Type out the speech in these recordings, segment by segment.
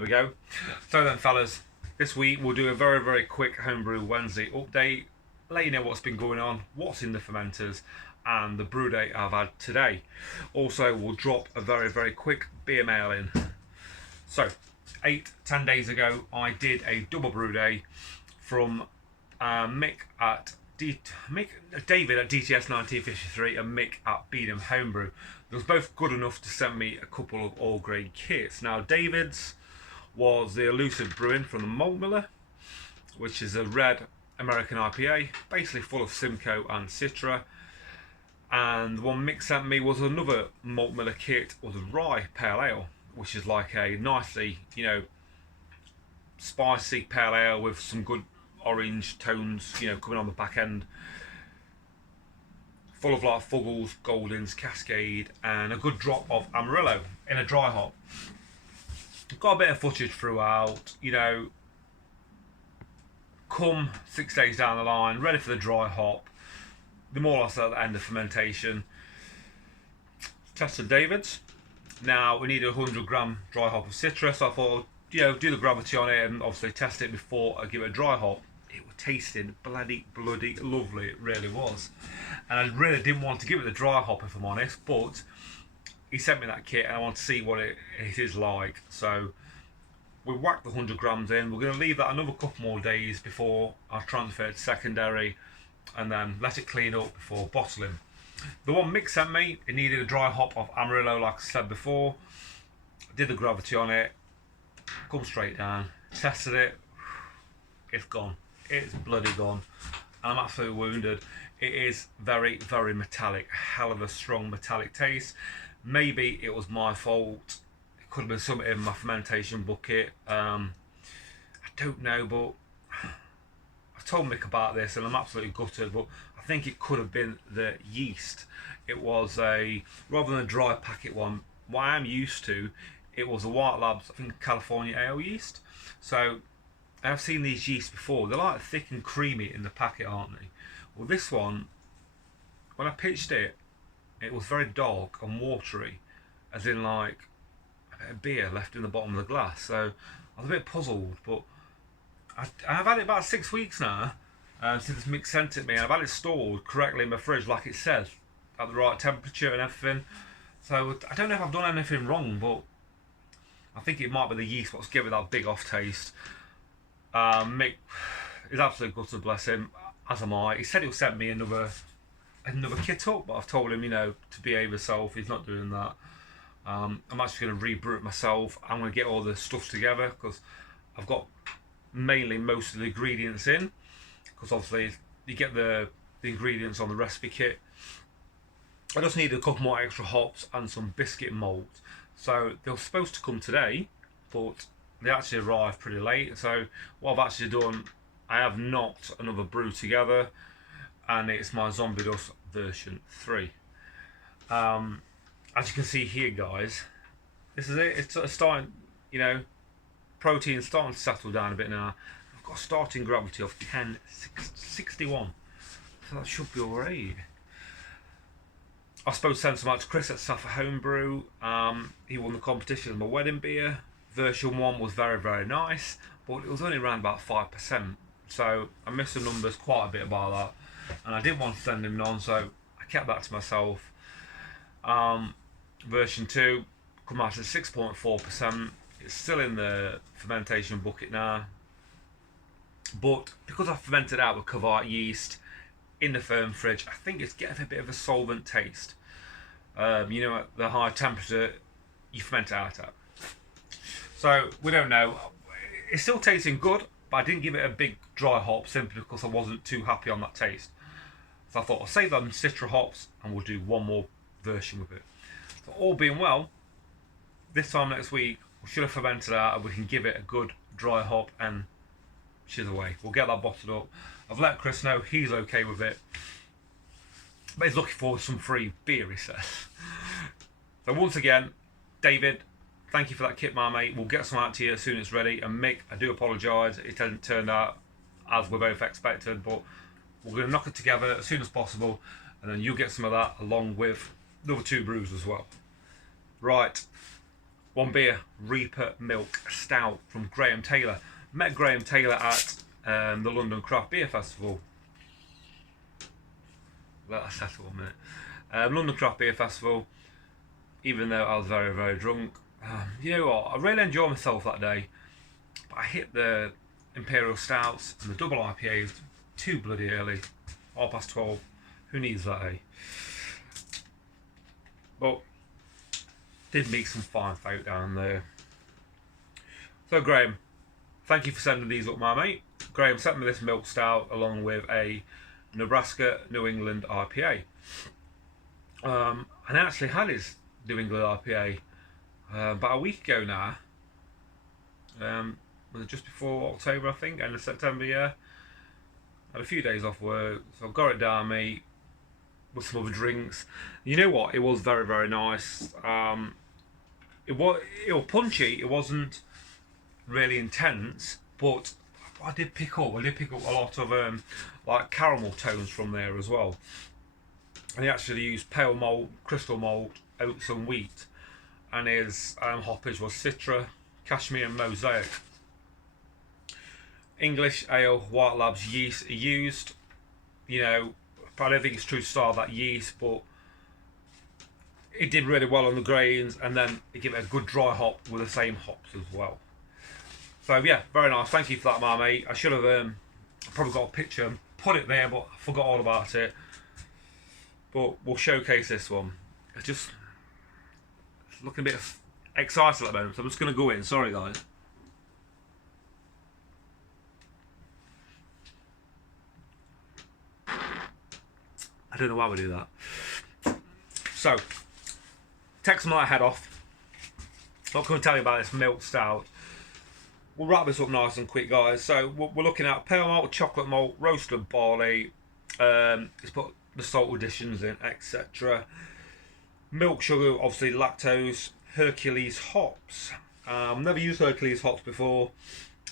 There we go. So then fellas, this week we'll do a very quick homebrew Wednesday update, let you know what's been going on, what's in the fermenters, and the brew day I've had today. Also we'll drop a very quick beer mail in. So 8-10 days ago I did a double brew day from David at DTS 1953 and Mick at Beermail Homebrew. They was both good enough to send me a couple of all grade kits. Now David's was the Elusive Brewing from the Malt Miller, which is a red American IPA, basically full of Simcoe and Citra. And the one Mick sent me was another Malt Miller kit, or the Rye Pale Ale, which is like a nicely, spicy pale ale with some good orange tones, coming on the back end. Full of like Fuggles, Goldings, Cascade, and a good drop of Amarillo in a dry hop. Got a bit of footage throughout, come 6 days down the line, ready for the dry hop. The more or less at the end of fermentation. Tested David's. Now we need a 100 gram dry hop of Citra, so I thought, do the gravity on it and obviously test it before I give it a dry hop. It was tasting bloody lovely, it really was. And I really didn't want to give it the dry hop if I'm honest, but he sent me that kit and I want to see what it is like. So we whacked the 100 grams in. We're going to leave that another couple more days before I transfer it to secondary and then let it clean up before bottling. The one Mick sent me, it needed a dry hop of Amarillo like I said before. Did the gravity on it, come straight down, tested it, it's gone. It's bloody gone. I'm absolutely wounded. It is very metallic, hell of a strong metallic taste. Maybe it was my fault. It could have been something in my fermentation bucket. I don't know, but I've told Mick about this and I'm absolutely gutted, but I think it could have been the yeast. It was rather than a dry packet one, what I'm used to, it was a White Labs, I think California ale yeast. So I've seen these yeasts before. They're like thick and creamy in the packet, aren't they? Well, this one, when I pitched it, it was very dark and watery, as in like a bit of beer left in the bottom of the glass. So I was a bit puzzled, but I've had it about 6 weeks now since Mick sent it me, and I've had it stored correctly in my fridge like it says, at the right temperature and everything. So I don't know if I've done anything wrong, but I think it might be the yeast what's giving that big off taste. Mick is absolutely gutted, bless him, as am I. He said he'll send me another kit up, but I've told him, to behave himself. He's not doing that. I'm actually going to rebrew it myself. I'm going to get all the stuff together because I've got mainly most of the ingredients in, because obviously you get the ingredients on the recipe kit. I just need a couple more extra hops and some biscuit malt. So they were supposed to come today, but they actually arrived pretty late. So what I've actually done, I have knocked another brew together, and it's my Zombie Dust version 3. As you can see here, guys, this is it. It's sort of starting, protein starting to settle down a bit now. I've got a starting gravity of 1061, so that should be alright. I suppose send some out to Chris at Safa Homebrew. He won the competition of my wedding beer. Version 1 was very nice, but it was only around about 5%. So I missed the numbers quite a bit about that. And I didn't want to send him none, so I kept that to myself. Version 2 come out at 6.4%. It's still in the fermentation bucket now. But because I fermented out with Cavite yeast in the firm fridge, I think it's getting a bit of a solvent taste. At the high temperature you ferment it out at. So we don't know. It's still tasting good, but I didn't give it a big dry hop simply because I wasn't too happy on that taste. So I thought I'll save them Citra hops and we'll do one more version with it. So all being well, this time next week we should have fermented out and we can give it a good dry hop and she's away. We'll get that bottled up. I've let Chris know he's okay with it, but he's looking for some free beer, he says. So once again, David, thank you for that kit, my mate. We'll get some out to you as soon as it's ready. And Mick, I do apologise. It hasn't turned out as we both expected, but we're going to knock it together as soon as possible, and then you'll get some of that along with the other 2 brews as well. Right, one beer, Reaper Milk Stout from Graham Taylor. Met Graham Taylor at the London Craft Beer Festival. Let that settle a minute. London Craft Beer Festival, even though I was very, very drunk. You know what, I really enjoyed myself that day, but I hit the Imperial Stouts and the double IPAs too bloody early, 12:30. Who needs that, eh? But did meet some fine folk down there. So Graham, thank you for sending these up, my mate. Graham sent me this milk stout along with a Nebraska New England IPA. And I actually had his New England IPA about a week ago now. Was it just before October, I think, end of September, yeah. Had a few days off work, so I got it down me with some other drinks. You know what? It was very, very nice. It was punchy. It wasn't really intense, but I did pick up a lot of like caramel tones from there as well. And he actually used pale malt, crystal malt, oats and wheat, and his hoppage was Citra, Cashmere and Mosaic. English ale, White Labs yeast are used. You know, I don't think it's true to style that yeast, but it did really well on the grains, and then it gave it a good dry hop with the same hops as well. So yeah, very nice. Thank you for that, my mate. I should have probably got a picture and put it there, but I forgot all about it. But we'll showcase this one. It's just looking a bit excited at the moment, so I'm just going to go in. Sorry, guys. I don't know why we do that. So, take some of that head off. Not going to tell you about this milk stout. We'll wrap this up nice and quick, guys. So, we're looking at pale malt, chocolate malt, roasted barley. It's put the salt additions in, etc. Milk, sugar, obviously lactose, Hercules hops. Never used Hercules hops before.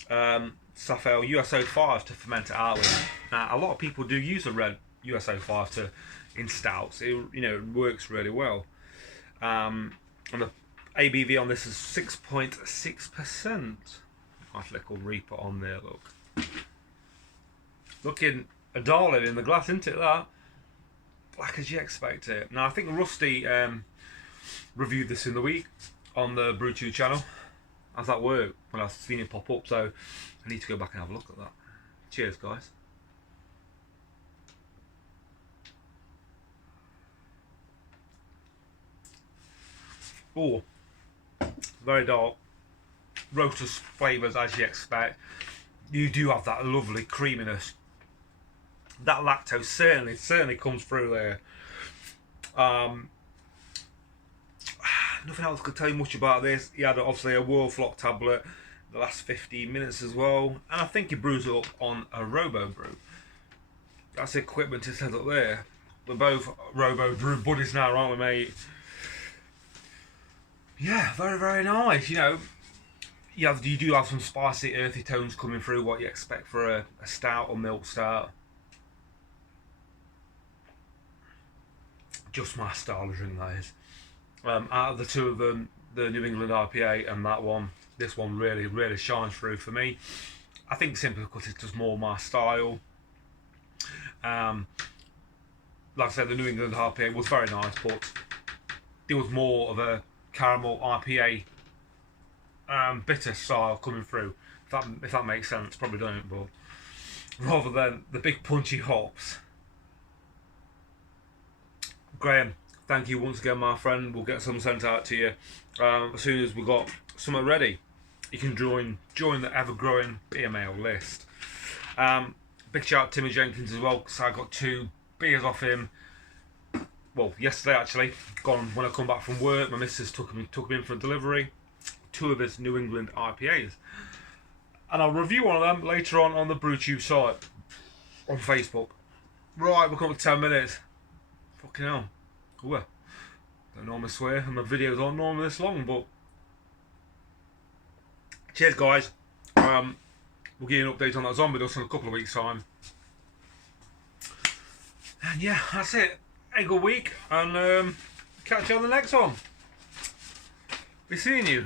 Safale USO5 to ferment it out with. Now, a lot of people do use the red USO5 in stouts. It works really well. And the ABV on this is 6.6%. Nice little Reaper on there, look. Looking a darling in the glass, isn't it, that? Black as you expect it. Now, I think Rusty reviewed this in the week on the Brew2 channel. How's that work? Well, I've seen it pop up, so I need to go back and have a look at that. Cheers, guys. Oh, very dark. Roasted flavours as you expect. You do have that lovely creaminess. That lactose certainly comes through there. Nothing else could tell you much about this. He had obviously a Whirlflock tablet the last 15 minutes as well, and I think he brews it up on a Robo Brew. That's the equipment to set up there. We're both Robo Brew buddies now, aren't we, mate? Yeah, very, very nice. You do have some spicy, earthy tones coming through, what you expect for a stout or milk stout. Just my style of drink, that is. Out of the two of them, the New England IPA and that one, this one really, really shines through for me. I think simply because it's just more my style. Like I said, the New England IPA was very nice, but there was more of a caramel IPA bitter style coming through. If that makes sense, probably don't, but rather than the big punchy hops. Graham, thank you once again, my friend. We'll get some sent out to you as soon as we've got something ready. You can join the ever-growing Beermail list. Big shout out to Timmy Jenkins as well, because I got 2 beers off him. Well, yesterday actually. Gone when I come back from work. My missus took me in for a delivery. 2 of his New England IPAs, and I'll review one of them later on the Brew2 site on Facebook. Right, we're coming to 10 minutes. Fucking hell. Ooh, don't normally swear, and my videos aren't normally this long, but cheers, guys. We'll give you an update on that zombie dust in a couple of weeks' time. And yeah, that's it. A good week, and catch you on the next one. Be seeing you